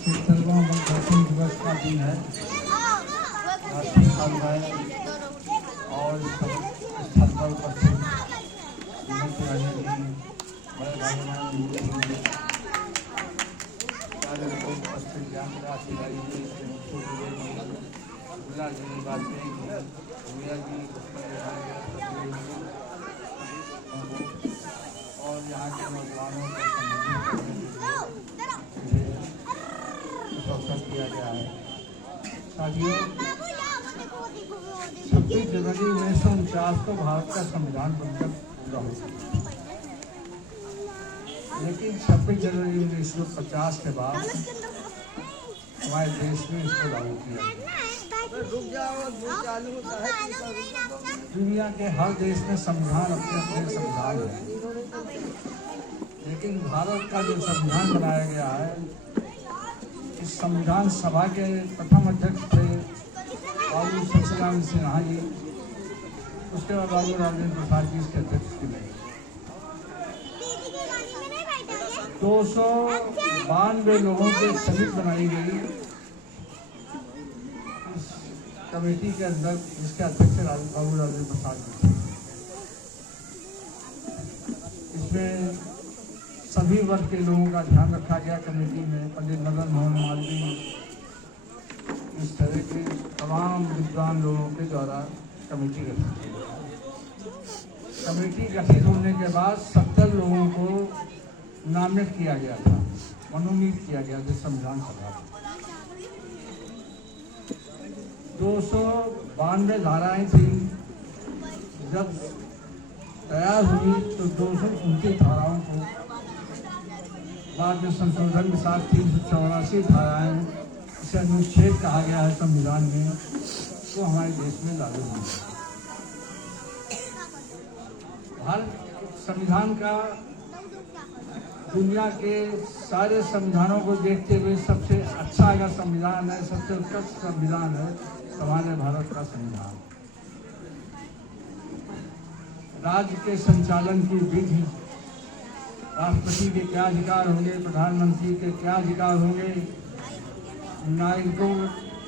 70वां गणतंत्र दिवस का दिन है। राष्ट्रीय कार्यालय और स्थल पर उपस्थित बड़े भाई उपस्थित ज्ञान राशिदारी जिला जी वाजपेयी भैया जी और यहाँ के नौजवानों को अवसर किया गया है। साथियों, 26 जनवरी 1949 को भारत का संविधान बनकर पूरा हो गया, लेकिन 26 जनवरी 1950 के बाद हमारे देश में इसको लागू किया। दुनिया के हर देश में संविधान अपने अपने संविधान है, लेकिन भारत का जो संविधान बनाया गया है, इस संविधान सभा के प्रथम अध्यक्ष थे बाबू सच्चिदानंद सिन्हा जी, उसके बाद बाबू राजेंद्र प्रसाद जी इसके अध्यक्ष चुने। 292 लोगों की समिति बनाई गई इस कमेटी के अंदर, जिसके अध्यक्ष बाबू राजेंद्र प्रसाद जी थे। इसमें सभी वर्ग के लोगों का ध्यान रखा गया। कमेटी में पंडित मदन मोहन मालवीय, इस तरह के तमाम विद्वान लोगों के द्वारा कमेटी गठित की। कमेटी गठित होने के बाद 70 लोगों को नामित किया गया था, मनोनीत किया गया था संविधान सभा। 292 धाराएं थी, जब तैयार हुई तो 229 धाराओं को बाद में संशोधन के साथ 384 धाराएं, इसे अनुच्छेद कहा गया है संविधान में, तो हमारे देश में लागू हुई। भारत संविधान का दुनिया के सारे संविधानों को देखते हुए सबसे अच्छा अगर संविधान है, सबसे उत्कृष्ट संविधान है हमारे भारत का संविधान। राज्य के संचालन की विधि, राष्ट्रपति के क्या अधिकार होंगे, प्रधानमंत्री के क्या अधिकार होंगे, नागरिकों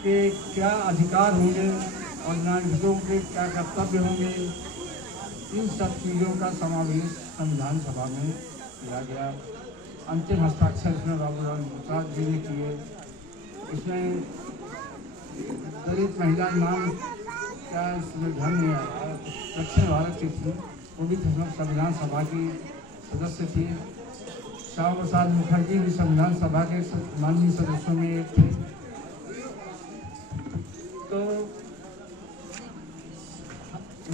के क्या अधिकार होंगे और नागरिकों के क्या कर्तव्य होंगे, इन सब चीज़ों का समावेश संविधान सभा में किया गया। अंतिम हस्ताक्षर इसमें बाबू राजेंद्र प्रसाद जी ने किए। इसमें दलित महिला नाम क्या इसमें ध्यान नहीं आ रहा, दक्षिण भारत की थी, वो भी संविधान सभा की सदस्य थी। श्यामा प्रसाद मुखर्जी भी संविधान सभा के माननीय सदस्यों में एक थे। तो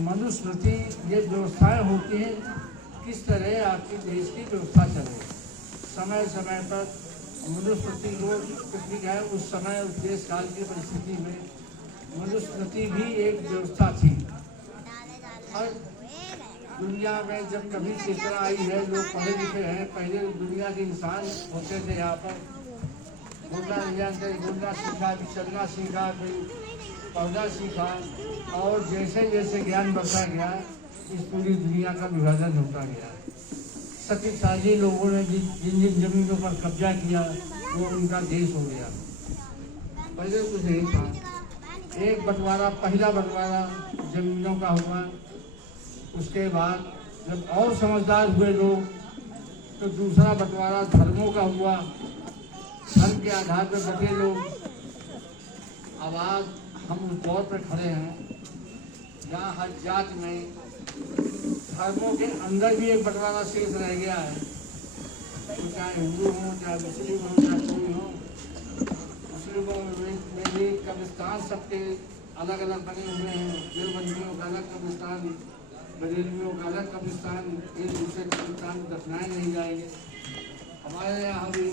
मनुस्मृति, ये व्यवस्थाएं होती हैं किस तरह आपके देश की व्यवस्था चले। समय समय पर मनुस्मृति को कुछ भी कहे, उस समय उस देश काल की परिस्थिति में मनुस्मृति भी एक व्यवस्था थी। और दुनिया में जब कभी चेतना आई है, लोग पढ़े लिखे हैं, पहले दुनिया के इंसान होते थे यहाँ पर, बोलना सीखा, फिर चलना सीखा, फिर पढ़ना सीखा, और जैसे जैसे ज्ञान बढ़ता गया इस पूरी दुनिया का विभाजन होता गया। शक्तिशाली लोगों ने जिन जिन जमीनों पर कब्जा किया वो उनका देश हो गया। पहले कुछ नहीं था। एक बंटवारा, पहला बंटवारा जमीनों का हुआ, उसके बाद जब और समझदार हुए लोग तो दूसरा बंटवारा धर्मों का हुआ, धर्म के आधार पर बटे लोग। अब आज हम उस दौर पर खड़े हैं जहाँ हर जात में धर्मों के अंदर भी एक बंटवारा शेष रह गया है, तो चाहे हिंदू हो, चाहे मुस्लिम हो, चाहे कोई हो। मुस्लिमों में भी कब्रिस्तान सबके अलग अलग बने हुए हैं, देवबंदियों का अलग कब्रिस्तान, बरेलियों का अलग कब्रिस्तान, एक दूसरे कब्रिस्तान में दफनाए नहीं जाएंगे। हमारे यहाँ भी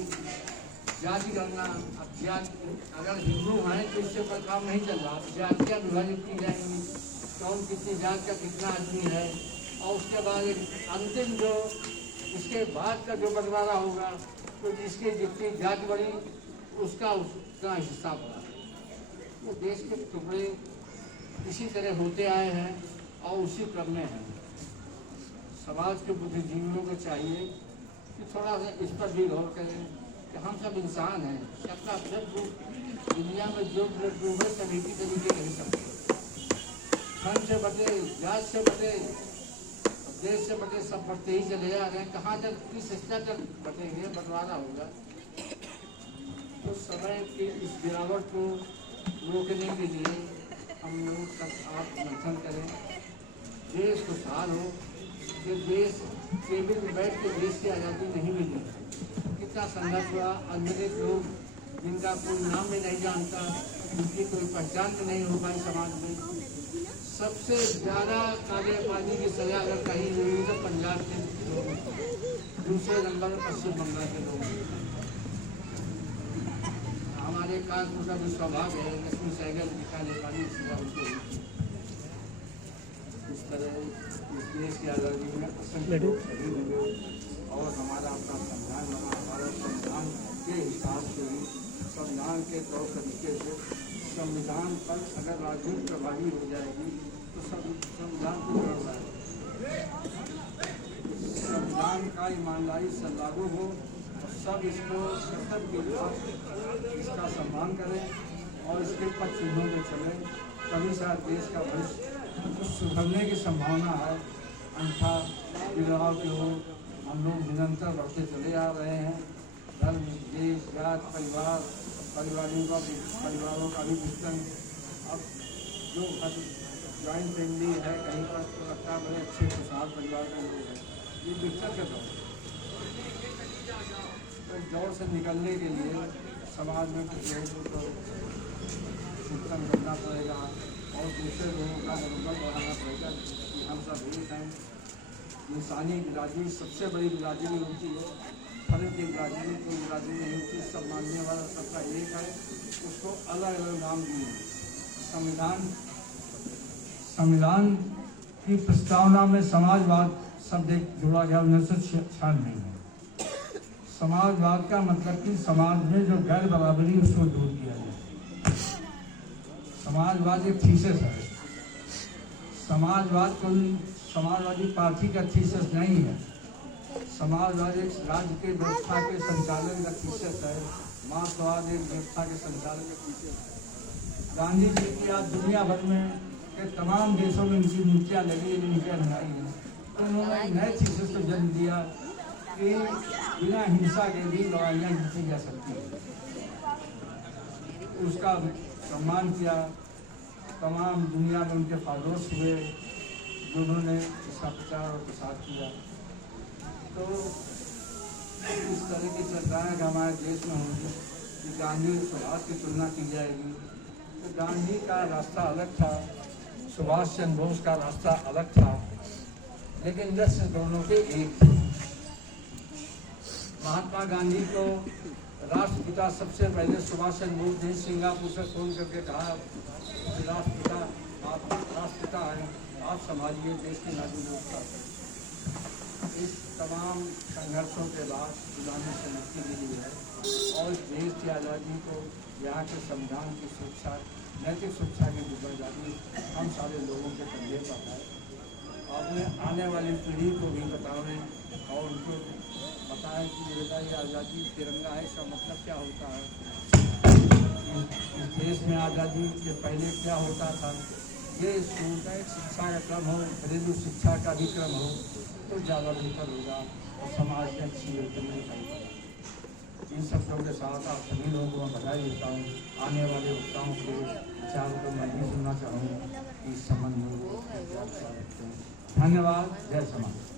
जाति गणना, अब जाति अगर हिंदू हैं तो इससे पर काम नहीं चल रहा, जातियाँ विभाजित की जाएंगी, कौन कितनी जात का कितना आदमी है, और उसके बाद एक अंतिम जो इसके बाद का जो बंटवारा होगा तो जिसकी जितनी जाति बढ़ी उसका हिस्सा पड़ा। वो देश के टुकड़े इसी तरह होते आए हैं और उसी क्रम में हैं। समाज के बुद्धिजीवियों को चाहिए कि थोड़ा सा इस पर भी गौर करें कि हम सब इंसान हैं, सबका ब्लड ग्रुप दुनिया में जो ब्लड ग्रुप है सब एक ही तरीके के नहीं सकते। धन से बटे, जात से बटे, देश से बटे, सब बढ़ते ही चले जा रहे हैं। कहाँ तक, किस स्तर तक बटेंगे, बंटवारा होगा। तो समय की इस गिरावट को रोकने के लिए हम लोग सब आप मंथन करें, देश खुशहाल हो। ये देश टेबल में बैठ के देश की आज़ादी नहीं मिली, कितना संघर्ष हुआ। अनगिनत लोग जिनका कोई नाम भी नहीं जानता, उनकी कोई पहचान भी नहीं हो पाई समाज में। सबसे ज़्यादा काले पानी की सजा अगर कहीं हुई तो पंजाब के लोग, दूसरे नंबर पर पश्चिम बंगाल के लोग। हमारे कानपुर का जो स्वभाव है, लक्ष्मी सहगल की काले पानी की सजा उनको हुई। इस तरह इस देश की आज़ादी में असंख्य लोग शहीद हुए और हमारा अपना संविधान बना। हमारा संविधान के हिसाब से ही, संविधान के तौर तरीके से संविधान पर अगर राजनीति प्रभावी हो जाएगी तो संविधान को जोड़ है। संविधान का ईमानदारी से लागू हो और सब इसको कर्तव्य के लिए इसका सम्मान करें और इसके पद चिन्हों में चलें, तभी शायद देश का भविष्य सुधरने की संभावना है। अन्यथा बिगड़ाव की ओर हम लोग निरंतर बढ़ते चले आ रहे हैं। धर्म, देश, जात, परिवारों का भी विस्तरण। अब जो ज्वाइंट फैमिली है कहीं पर तो लगता है बड़े अच्छे खुशहाल परिवार के लोग हैं, ये विस्तृत के दौर। तो दौर से निकलने के लिए समाज में कुछ लोगों को चिंतन करना पड़ेगा और दूसरे लोगों का मनोबल बढ़ाना पड़ेगा कि हम सब एक हैं। इंसानी बिरादरी सबसे बड़ी बिरादरी होती है, फर्द की बिरादरी कोई बिरादरी नहीं होती। सब मानने वाला सबका एक है, उसको अलग अलग नाम दिए। संविधान की प्रस्तावना में समाजवाद शब्द एक जोड़ा गया 1996 में। समाजवाद का मतलब कि समाज में जो गैर बराबरी उसको दूर किया जाए। समाजवाद एक थीसिस है। समाजवाद कोई समाजवादी पार्टी का थीसिस नहीं है। समाजवाद एक राज्य के व्यवस्था के संचालन का थीसिस है। मार्क्सवाद एक व्यवस्था के संचालन का थीसिस है। गांधी जी की आज दुनिया भर में के तमाम देशों में उनकी मूर्तियाँ लगी, नीतियाँ लगाई हैं। तो उन्होंने एक नए थीसिस को जन्म दिया कि बिना हिंसा के भी लड़ाइयाँ जीती जा सकती हैं। उसका सम्मान किया, तमाम दुनिया में उनके फालोअर्स हुए जिन्होंने इसका प्रचार और प्रसार किया। तो इस तरह की चर्चाएँ हमारे देश में होंगी कि गांधी सुभाष की तुलना की जाएगी। तो गांधी का रास्ता अलग था, सुभाष चंद्र बोस का रास्ता अलग था, लेकिन लक्ष्य दोनों के एक थे। महात्मा गांधी को राष्ट्रपिता सबसे पहले सुभाष चंद्र बोस ने सिंगापुर से फोन करके कहा कि राष्ट्रपिता, आप राष्ट्रपिता हैं, आप संभालिए देश की नागरिक व्यवस्था। इस तमाम संघर्षों के बाद गुलामी से मुक्ति मिली है और इस देश की आज़ादी को, यहाँ के संविधान की सुरक्षा, नैतिक सुरक्षा की जिम्मेदारी हम सारे लोगों के कंधे पर है। अपने आने वाली पीढ़ी को भी बताएं और उनको बताएं कि बेटा ये आज़ादी तिरंगा है, इसका मतलब क्या होता है, इस देश में आज़ादी के पहले क्या होता था। ये स्कूल का एक शिक्षा का क्रम हो, घरेलू शिक्षा का भी क्रम हो तो ज़्यादा बेहतर होगा और समाज में अच्छी बेहतरी होगी। इन शब्दों के साथ आप सभी लोगों को मैं बधाई देता हूँ। आने वाले वक्ताओं के विचारों को मैं भी सुनना चाहूँगा इस संबंध में। धन्यवाद। जय समाज।